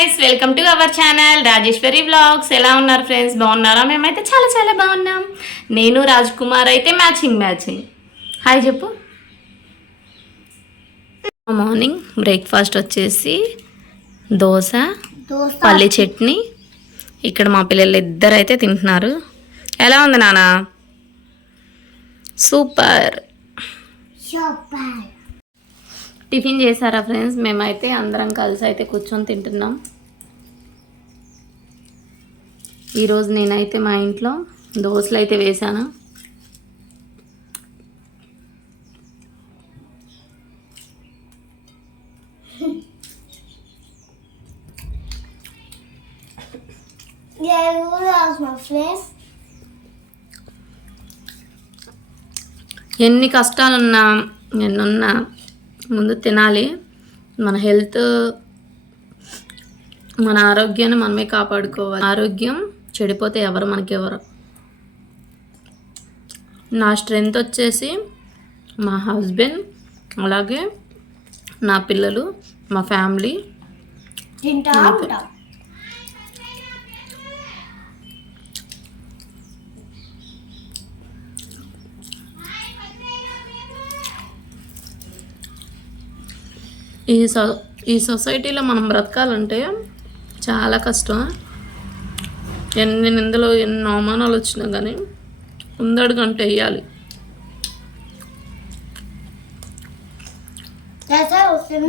Guys, welcome to our channel Rajeshwari vlogs. ఎలా ఉన్నారు friends? బాగున్నారా? మేమైతే చాలా చాలా బాగున్నాం. నేను రాజ్ కుమార్ అయితే మ్యాచింగ్. హాయ్ చెప్పు. మార్నింగ్ బ్రేక్ఫాస్ట్ వచ్చేసి దోశ, పల్లి చట్నీ. ఇక్కడ మా పిల్లలు ఇద్దరు అయితే తింటున్నారు. ఎలా ఉంది నాన్న? సూపర్. టిఫిన్ చేశారా ఫ్రెండ్స్? మేమైతే అందరం కలిసి అయితే కూర్చొని తింటున్నాం. ఈరోజు నేనైతే మా ఇంట్లో దోశలు అయితే వేశాను. ఎన్ని కష్టాలున్నా ఎన్నున్నా ముందు తినాలి. మన హెల్త్, మన ఆరోగ్యాన్ని మనమే కాపాడుకోవాలి. ఆరోగ్యం చెడిపోతే మనకెవరు. నా స్ట్రెంగ్త్ వచ్చేసి మా హస్బెండ్, అలాగే నా పిల్లలు, మా ఫ్యామిలీ. ఈ సొసైటీలో మనం బ్రతకాలంటే చాలా కష్టం. ఎన్ని నిందలు, ఎన్ని అవమానాలు వచ్చినా కానీ ముందడుగంటే వేయాలి.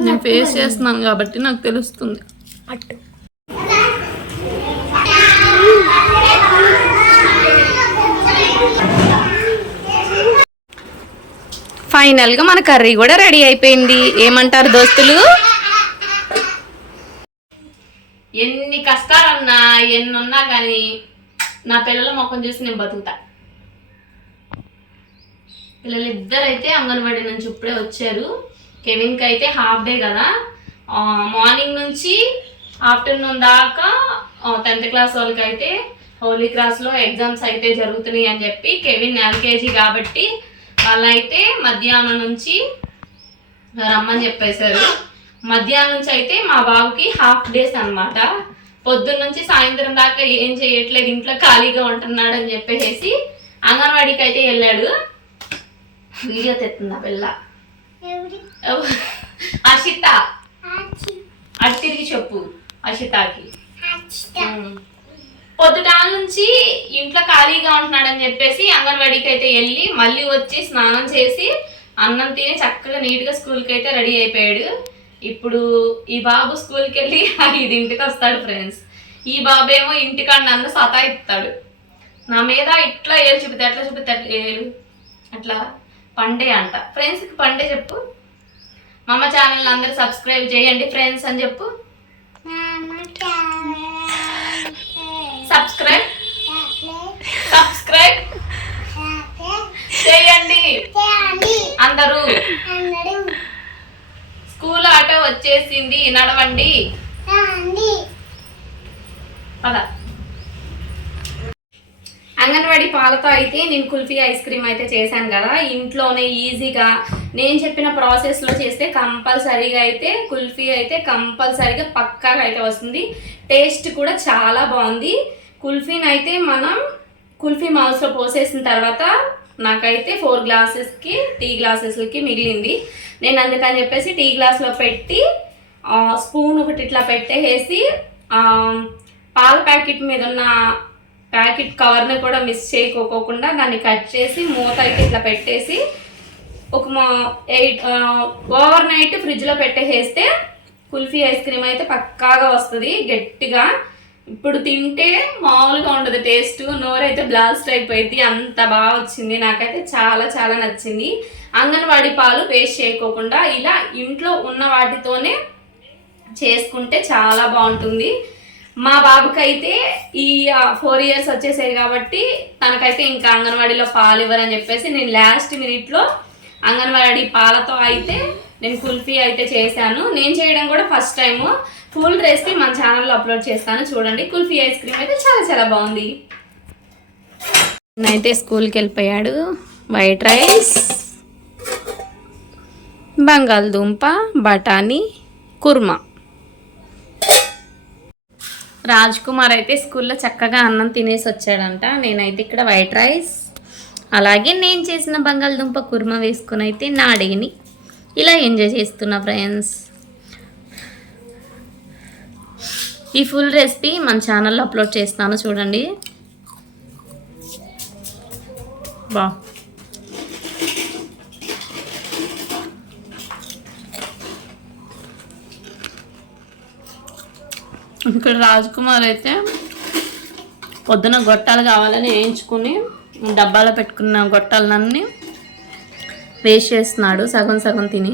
నేను ఫేస్ చేస్తున్నాను కాబట్టి నాకు తెలుస్తుంది. ఫైనల్గా మన కర్రీ కూడా రెడీ అయిపోయింది. ఏమంటారు దోస్తులు? ఎన్ని కష్టాలన్నా ఎన్నున్నా కానీ నా పిల్లల ముఖం చూసి నేను బతుకుతా. పిల్లలు ఇద్దరైతే అంగన్వాడీ నుంచి ఇప్పుడే వచ్చారు. కెవిన్కి అయితే హాఫ్ డే కదా, మార్నింగ్ నుంచి ఆఫ్టర్నూన్ దాకా 10th క్లాస్ వాళ్ళకి అయితే హోలీ క్రాస్లో ఎగ్జామ్స్ అయితే జరుగుతున్నాయి అని చెప్పి, కెవిన్ LKG కాబట్టి వాళ్ళైతే మధ్యాహ్నం నుంచి రమ్మని చెప్పేశారు. మధ్యాహ్నం నుంచి అయితే మా బాబుకి హాఫ్ డేస్ అనమాట. పొద్దున్న నుంచి సాయంత్రం దాకా ఏం చేయట్లేదు, ఇంట్లో ఖాళీగా ఉంటున్నాడు అని చెప్పేసి అంగన్వాడీకి అయితే వెళ్ళాడు. వీడియో తెస్తుందా పిల్ల? అర్షిత, అటు తిరిగి చెప్పు అర్షితకి. పొద్దుటాల నుంచి ఇంట్లో ఖాళీగా ఉంటున్నాడని చెప్పేసి అంగన్వాడీకి అయితే వెళ్ళి మళ్ళీ వచ్చి స్నానం చేసి అన్నం తిని చక్కగా నీట్గా స్కూల్కి అయితే రెడీ అయిపోయాడు. ఇప్పుడు ఈ బాబు స్కూల్కి వెళ్ళి 5ంటికి వస్తాడు ఫ్రెండ్స్. ఈ బాబు ఏమో ఇంటికాడ నన్ను సతాయిస్తాడు. నా మీద ఇట్లా ఏలు చూపితే ఎట్లా చూపితే అట్లా ఏలు, అట్లా పండే అంట. ఫ్రెండ్స్కి పండే చెప్పు. మమ్మ ఛానల్ అందరూ సబ్స్క్రైబ్ చేయండి ఫ్రెండ్స్ అని చెప్పు. సబ్స్క్రైబ్ చేయండి అందరూ. స్కూల్ ఆటో వచ్చేసింది, నడవండి పద. అంగన్వాడీ పాలతో అయితే నేను కుల్ఫీ ఐస్ క్రీమ్ అయితే చేశాను కదా, ఇంట్లోనే ఈజీగా నేను చెప్పిన ప్రాసెస్లో చేస్తే కంపల్సరీగా అయితే కుల్ఫీ అయితే కంపల్సరీగా పక్కాగా అయితే వస్తుంది. టేస్ట్ కూడా చాలా బాగుంది. కుల్ఫీని అయితే మనం కుల్ఫీ మౌస్లో పోసేసిన తర్వాత నాకైతే 4 గ్లాసెస్కి టీ గ్లాసెస్కి మిగిలింది. నేను అందుకని చెప్పేసి టీ గ్లాస్లో పెట్టి స్పూన్ ఒకటి ఇట్లా పెట్టేసి పాల ప్యాకెట్ మీద ఉన్న ప్యాకెట్ కవర్ని కూడా మిస్ చేయకోకుండా దాన్ని కట్ చేసి మూత అయితే ఇట్లా పెట్టేసి ఒక 8 ఓవర్ నైట్ ఫ్రిడ్జ్లో పెట్టేస్తే కుల్ఫీ ఐస్ క్రీమ్ అయితే పక్కాగా వస్తుంది గట్టిగా. ఇప్పుడు తింటే మామూలుగా ఉండదు టేస్ట్, నోరైతే బ్లాస్ట్ అయిపోయింది, అంత బాగా వచ్చింది. నాకైతే చాలా చాలా నచ్చింది. అంగన్వాడీ పాలు వేస్ట్ చేయకోకుండా ఇలా ఇంట్లో ఉన్న వాటితోనే చేసుకుంటే చాలా బాగుంటుంది. మా బాబుకైతే ఈ 4 years వచ్చేసాయి కాబట్టి తనకైతే ఇంకా అంగన్వాడీలో పాలు ఇవ్వరని చెప్పేసి నేను లాస్ట్ మినిట్లో అంగన్వాడీ పాలతో అయితే నేను కుల్ఫీ అయితే చేశాను. నేను చేయడం కూడా ఫస్ట్ టైము. ఫుల్ రెసిపీ మన ఛానల్లో అప్లోడ్ చేస్తాను చూడండి. కుల్ఫీ ఐస్ క్రీమ్ అయితే చాలా చాలా బాగుంది. అయితే స్కూల్కి వెళ్ళిపోయాడు. వైట్ రైస్, బంగాళదుంప, బఠానీ, కుర్మా. రాజ్ కుమార్ అయితే స్కూల్లో చక్కగా అన్నం తినేసి వచ్చాడంట. నేనైతే ఇక్కడ వైట్ రైస్ అలాగే నేను చేసిన బంగాళదుంప కుర్మా వేసుకుని అయితే నా డేని ఇలా ఎంజాయ్ చేస్తున్నా ఫ్రెండ్స్. ఈ ఫుల్ రెసిపీ మన ఛానల్లో అప్లోడ్ చేస్తాను చూడండి. బా ఇక్కడ రాజ్ కుమార్ అయితే పొద్దున గొట్టాలు కావాలని వేయించుకుని డబ్బాలో పెట్టుకున్న గొట్టాలన్నీ వేస్ట్ చేస్తున్నాడు సగం సగం తిని.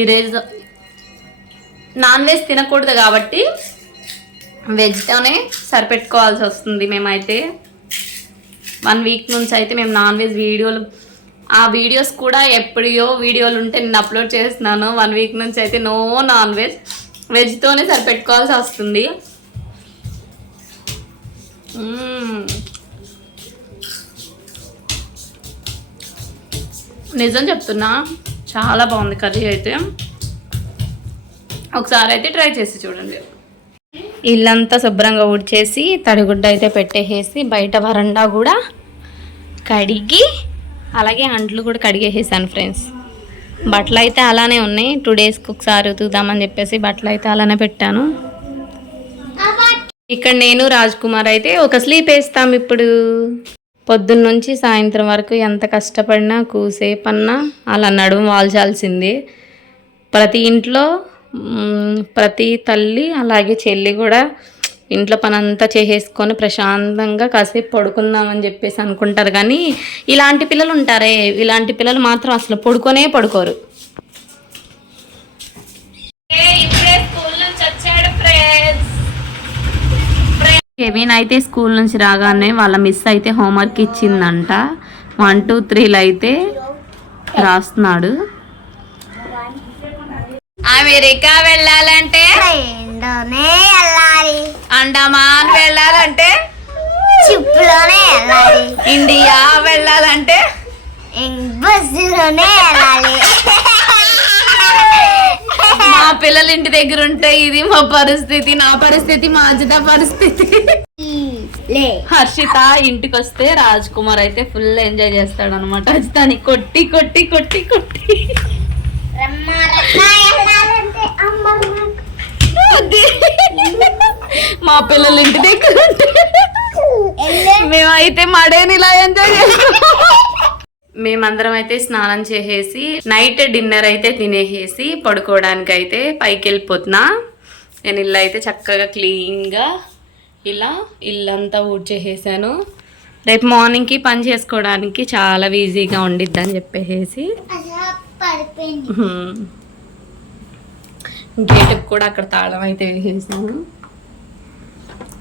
ఈరోజు నాన్ వెజ్ తినకూడదు కాబట్టి వెజ్తోనే సరిపెట్టుకోవాల్సి వస్తుంది. మేమైతే 1 వీక్ నుంచి అయితే మేము నాన్ వెజ్ వీడియోలు, ఆ వీడియోస్ కూడా ఎప్పుడో వీడియోలు ఉంటే నేను అప్లోడ్ చేస్తున్నాను. 1 వీక్ నుంచి అయితే నో నాన్ వెజ్, వెజ్తోనే సరిపెట్టుకోవాల్సి వస్తుంది. నిజం చెప్తున్నా, చాలా బాగుంది కర్రీ అయితే. ఒకసారి అయితే ట్రై చేసి చూడండి. ఇల్లంతా శుభ్రంగా ఊడ్చేసి తడిగుడ్డ అయితే పెట్టేసి బయట వరండా కూడా కడిగి అలాగే అంట్లు కూడా కడిగేసేసాను ఫ్రెండ్స్. బట్టలు అయితే అలానే ఉన్నాయి, 2 డేస్కి ఒకసారి ఉతుకుదామని చెప్పేసి బట్టలు అయితే అలానే పెట్టాను. ఇక్కడ నేను రాజ్ కుమార్ అయితే ఒక స్లీప్ వేస్తాం. ఇప్పుడు పొద్దున్న నుంచి సాయంత్రం వరకు ఎంత కష్టపడినా కూసేపన్నా అలా నడుము వాల్చాల్సింది. ప్రతి ఇంట్లో ప్రతి తల్లి అలాగే చెల్లి కూడా ఇంట్లో పని అంతా చేసేసుకొని ప్రశాంతంగా కాసేపు పడుకుందామని చెప్పేసి అనుకుంటారు. కానీ ఇలాంటి పిల్లలు ఉంటారే, ఇలాంటి పిల్లలు మాత్రం అసలు పడుకోనే పడుకోరు. కెవిన్ అయితే స్కూల్ నుంచి రాగానే వాళ్ళ మిస్ అయితే హోంవర్క్ ఇచ్చిందంట. 1 2 3 అయితే రాస్తున్నాడు. అమెరికా వెళ్ళాలంటే అండమాన్ వెళ్ళాలంటే చిప్లోనే వెళ్ళాలి, ఇండియా వెళ్ళాలంటే బస్సులోనే వెళ్ళాలి. మా పిల్లలు ఇంటి దగ్గర ఉంటే ఇది మా పరిస్థితి, నా పరిస్థితి, మా అజిత పరిస్థితి. హర్షిత ఇంటికి వస్తే రాజ్ కుమార్ అయితే ఫుల్ ఎంజాయ్ చేస్తాడు అనమాట. అజితాని కొట్టి కొట్టి కొట్టి కొట్టి మా పిల్లలు ఇంటి దగ్గర మేమైతే మడేని ఇలా ఎంజాయ్ చేస్తాం. మేమందరం అయితే స్నానం చేసేసి నైట్ డిన్నర్ అయితే తినేసేసి పడుకోవడానికి అయితే పైకి వెళ్ళిపోతున్నా. నేను ఇల్లు అయితే చక్కగా క్లీన్గా ఇలా ఇల్లంతా ఊడ్చేసేసాను. రేపు మార్నింగ్కి పని చేసుకోవడానికి చాలా ఈజీగా ఉండిద్ది అని చెప్పేసి గేటుకు కూడా అక్కడ తాళం అయితే వేసేసాను.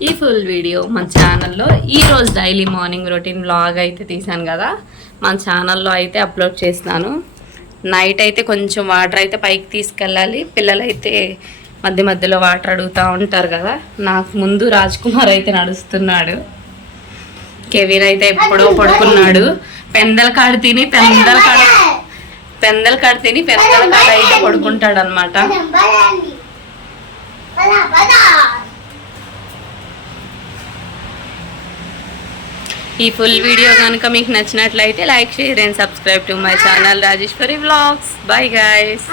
ఈ ఫుల్ వీడియో మన ఛానల్లో ఈరోజు డైలీ మార్నింగ్ రొటీన్ వ్లాగ్ అయితే తీసాను కదా, మన ఛానల్లో అయితే అప్లోడ్ చేస్తున్నాను. నైట్ అయితే కొంచెం వాటర్ అయితే పైకి తీసుకెళ్ళాలి. పిల్లలైతే మధ్య మధ్యలో వాటర్ అడుగుతూ ఉంటారు కదా. నాకు ముందు రాజ్ కుమార్ అయితే నడుస్తున్నాడు, కెవిన్ అయితే ఎప్పుడో పడుకున్నాడు. పెందల కాడ తిని పెందల కాడ అయితే పడుకుంటాడు అనమాట. ఈ ఫుల్ వీడియో కనుక మీకు నచ్చినట్లయితే like, share and subscribe to my channel Rajeshwari vlogs. Bye guys.